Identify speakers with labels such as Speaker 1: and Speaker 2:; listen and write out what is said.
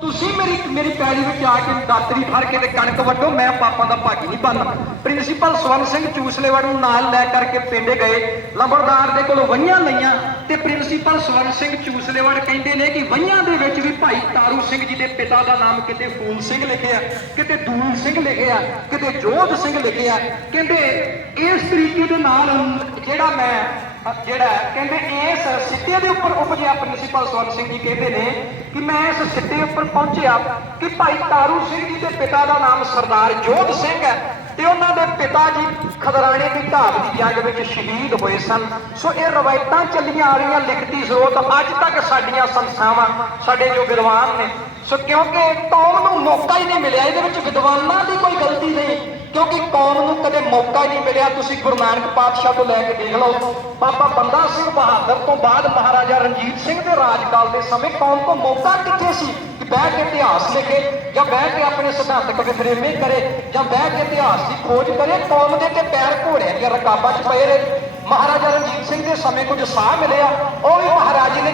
Speaker 1: ਤੁਸੀਂ ਮੇਰੀ ਮੇਰੀ ਪੈਲੀ ਵਿੱਚ ਆ ਕੇ ਦਾਤਰੀ ਫੜ ਕੇ ਤੇ ਕਣਕ ਵੱਢੋ, ਮੈਂ ਪਾਪਾ ਦਾ ਭਾਗੀ ਨਹੀਂ ਬਣਨਾ। ਪ੍ਰਿੰਸੀਪਲ ਸਵਰਨ ਸਿੰਘ ਚੂਸਲੇਵਾੜ ਨੂੰ ਨਾਲ ਲੈ ਕਰਕੇ ਪਿੰਡੇ ਗਏ। ਲੰਬੜਦਾਰ ਦੇ ਕੋਲੋਂ ਵਈਆਂ ਲਈਆਂ। ਤੇ ਪ੍ਰਿੰਸੀਪਲ ਸਵਰਨ ਸਿੰਘ ਚੂਸਲੇਵਾੜ ਕਹਿੰਦੇ ਨੇ ਕਿ ਵਈਆਂ ਦੇ ਵਿੱਚ ਵੀ ਭਾਈ ਤਾਰੂ ਸਿੰਘ ਜੀ ਦੇ ਪਿਤਾ ਦਾ ਨਾਮ ਕਿਤੇ ਫੂਲ ਸਿੰਘ ਲਿਖਿਆ, ਕਿਤੇ ਦੂਲ ਸਿੰਘ ਲਿਖਿਆ, ਕਿਤੇ ਜੋਧ ਸਿੰਘ ਲਿਖਿਆ। ਕਹਿੰਦੇ ਇਸ ਤਰੀਕੇ ਦੇ ਨਾਲ ਜਿਹੜਾ ਮੈਂ, ਜਿਹੜਾ ਕਹਿੰਦੇ ਇਸ ਸਿੱਟੇ ਦੇ ਉੱਪਰ ਉਪਜਿਆ ਪ੍ਰਿੰਸੀਪਲ ਸਵਰਨ ਸਿੰਘ ਜੀ ਕਹਿੰਦੇ ਨੇ ਕਿ ਮੈਂ ਇਸ ਸਿੱਟੇ ਉੱਪਰ ਪਹੁੰਚਿਆ ਕਿ ਭਾਈ ਤਾਰੂ ਸਿੰਘ ਜੀ ਦੇ ਪਿਤਾ ਦਾ ਨਾਮ ਸਰਦਾਰ ਜੋਧ ਸਿੰਘ ਹੈ। ਤੇ ਉਹਨਾਂ ਦੇ ਪਿਤਾ ਜੀ ਖਦਰਾਣੇ ਦੀ ਢਾਬ ਦੀ ਜੰਗ ਵਿੱਚ ਸ਼ਹੀਦ ਹੋਏ ਸਨ। ਸੋ ਇਹ ਰਵਾਇਤਾਂ ਚੱਲੀਆਂ ਆ ਰਹੀਆਂ, ਲਿਖਤੀ ਸਰੋਤ ਅੱਜ ਤੱਕ ਸਾਡੀਆਂ ਸੰਸਥਾਵਾਂ, ਸਾਡੇ ਜੋ ਵਿਦਵਾਨ ਨੇ। ਸੋ ਕਿਉਂਕਿ ਕੌਮ ਨੂੰ ਮੌਕਾ ਹੀ ਨਹੀਂ ਮਿਲਿਆ, ਇਹਦੇ ਵਿੱਚ ਵਿਦਵਾਨਾਂ ਦੀ ਕੋਈ ਗਲਤੀ ਨਹੀਂ। ਕਿਉਂਕਿ ਕੌਮ ਨੂੰ ਕਦੇ ਮੌਕਾ ਹੀ ਨਹੀਂ ਮਿਲਿਆ। ਤੁਸੀਂ ਗੁਰੂ ਨਾਨਕ ਪਾਤਸ਼ਾਹ ਤੋਂ ਲੈ ਕੇ ਦੇਖ ਲਓ, ਬਾਬਾ ਬੰਦਾ ਬਹਾਦਰ ਤੋਂ ਬਾਅਦ ਮਹਾਰਾਜਾ ਰਣਜੀਤ ਸਿੰਘ ਦੇ ਰਾਜਕਾਲ ਦੇ ਸਮੇਂ ਕੌਮ ਕੋ ਮੌਕਾ ਕਿੱਥੇ ਸੀ? ਕਿ ਬਹਿ ਕੇ ਇਤਿਹਾਸ ਲਿਖੇ ਜਾਂ ਬਹਿ ਕੇ ਆਪਣੇ ਸਿਧਾਂਤਕ ਵਿਫਰੇਮੇ ਕਰੇ ਜਾਂ ਬਹਿ ਕੇ ਇਤਿਹਾਸ ਦੀ ਖੋਜ ਕਰੇ, ਕੌਮ ਦੇ ਤੇ ਪੈਰ ਘੋੜਿਆਂ ਦੀਆਂ ਰਕਾਬਾਂ 'ਚ ਪਏ ਰਹੇ। ਮਹਾਰਾਜਾ ਰਣਜੀਤ ਸਿੰਘ ਦੇ ਸਮੇਂ ਕੁਝ ਸਾਹ ਮਿਲਿਆ, ਉਹ ਵੀ ਮਹਾਰਾਜੇ ਨੇ